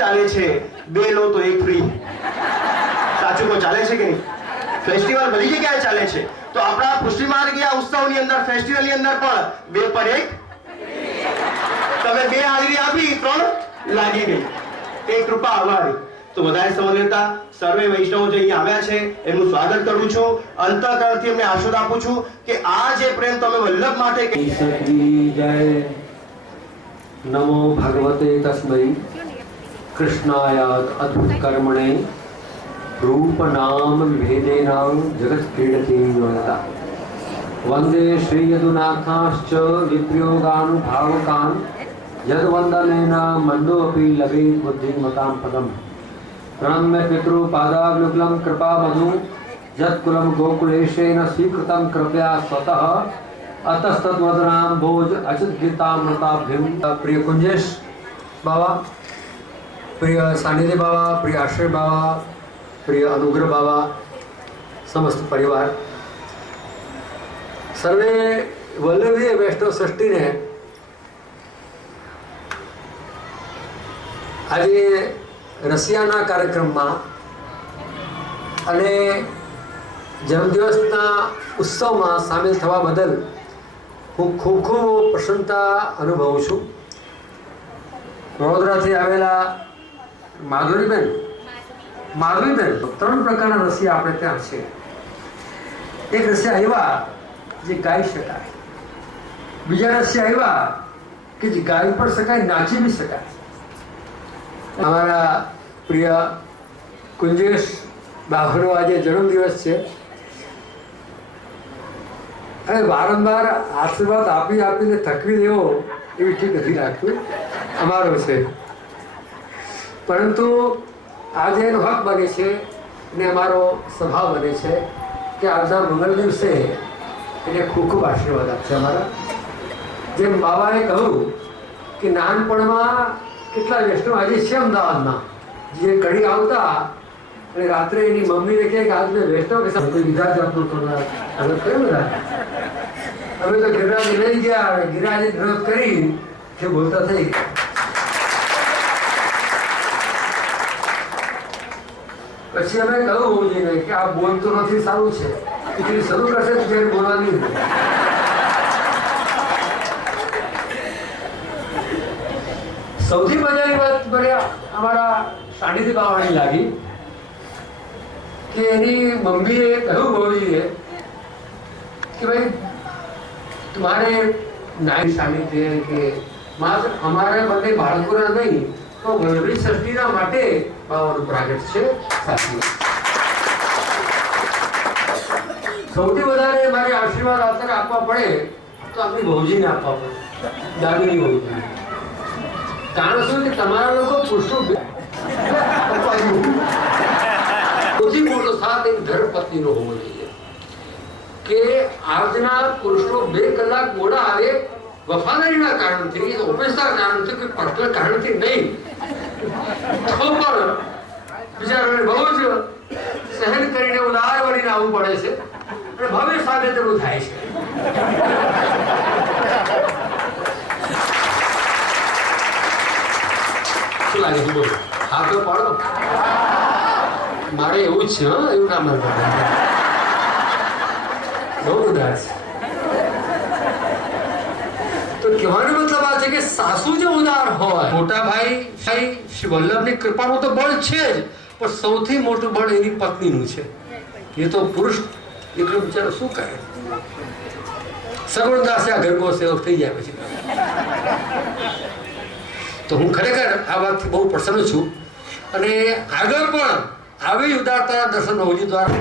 ચાલે છે, 2 લો તો 1 ફ્રી. સાચું કો ચાલે છે કે નહીં? ફેસ્ટિવલ બધી જગ્યાએ ચાલે છે. તો આપણા પુષ્ટિ માર્ગીય ઉત્સવની અંદર, ફેસ્ટિવલની અંદર પણ 2 પર 1. તમે 2 હાજરી આપી, 3 લાગી ગઈ. એ કૃપા અમારી. તો વધારે સમય લેતા સર્વે વૈષ્ણવો જે અહીં આવ્યા છે એનું સ્વાગત કરું છું. અંતઃકરણથી એમને આશીર્વાદ આપું છું કે આ જે પ્રેમ તમે વલ્લભ માટે જય નમો ભગવતે તસ્મૈ કૃષ્ણાય અદ્ભુત કર્મણે रूप नाम विभेदेनां जगत क्रीडति योनता वंदे श्री यदुनाथाश्च विप्रयोगानुभावकान् यद्वंदनेन मंदो अपि लभेत बुद्धिमतां पदम् प्रणम्य पितृ पादाब्जुगलं कृपा मधु यत्कुलं गोकुलेशेन स्वीकृतं कृपया स्वतः अतस्तद्वदनां भोज अचित गीतामृताभ्यं प्रिय कुंजेश बाबा, प्रिय सानिध्य बाबा, प्रिय आश्रय बाबा, प्रिय अनुग्रह बाबा, समस्त परिवार, सर्वे वल्लभीय वैष्णव सृष्टि ने आज रसियाना कार्यक्रम में अने जन्मदिवसना उत्सव में सामेल थवा बदल हूँ खूब खूब प्रसन्नता अनुभवुं छुं. वडोदरा थी आवेला माधुरीबेन 3 प्रकारना रसिया આપણે ત્યાં છે. એક રસિયા આવ્યા જે ગાઈ શકાય, બીજા રસિયા આવ્યા કે જે ગાઈ પણ શકાય, નાચી બી શકાય. અમારા પ્રિય કુંજેશ બાબુનો આજે જન્મદિવસ છે અને વારંવાર આશીર્વાદ આપી આપીને થકવી દેવો એવી ઠીક નથી લાગતું અમારો છે. પરંતુ आज एनो हक बने छे ने अमारो स्वभाव बने छे कि आजना मंगल दिवसे एने खूब खूब आशीर्वाद आपशे अमारा. जेम बाबाए कहूं कि नानपणमां કેટલા વૈષ્ણવ આજે છે અમદાવાદમાં જે ઘડી આવતા અને રાત્રે એની મમ્મીને કહે કે આજ મેં વૈષ્ણવ કે સાથે ગિરાજ આપતો તો હવે કયો બધા હવે તો ગિરાજ લઈ ગયા, ગિરાજે વિરોધ કરી જે બોલતા થઈ ગયા. પછી અમે કહ્યું હોવું કે આ બોલતો નથી, સારું છે, ખીચડી શરૂ કરશે તો ત્યારે બોલવાની. સૌથી મજાની વાત મને અમારા સાનિધ્ય બાવાની લાગી કે એની મમ્મીએ કહ્યું બોલીએ કે ભાઈ તમારે નાની સાનિધ્ય કે માત્ર અમારા બંને બાળકોના નહીં તો વલ્લભી સૃષ્ટિના માટે બાવાનું પ્રાગટ છે. સૌથી વધારે મારે આશીર્વાદ અત્યારે આપવા પડે તો આપણી ભૌજીને આપવા પડે, દાદીની ભૌજીને. કારણ શું કે તમારા લોકો પુરુષો સૌથી મોટો સાથ એક ધર્મપત્નીનો હોવો જોઈએ કે આજના પુરુષો 2 કલાક મોડા આવે વફાદારીના કારણથી, ઓફિસના કારણથી, કોઈ પર્સનલ કારણથી નહીં, તો પણ બિચારાને બહુ જ સહન કરીને ઉદાર બનીને આવવું પડે છે અને ભવ્ય સાથે તેનું થાય છે. શું લાગે છે? બોલો, હા તો પાડો. મારે એવું જ છે, એવું ના માનતા, બહુ ઉદાર છે. તો કહેવાનો મતલબ આ છે કે સાસુ જો ઉદાર હોય, મોટા ભાઈ શ્રી વલ્લભની કૃપાનું તો બળ છે જ, પણ સૌથી મોટું બળ એની પત્નીનું છે. એ તો પુરુષ એકલો બિચારો શું કરે? સગવડદાસે આ ઘરનો સેવક થઈ જાય પછી. તો હું ખરેખર આ વાતથી બહુ પ્રસન્ન છું અને આગળ પણ આવી ઉદારતાના દર્શન હોજી દ્વારા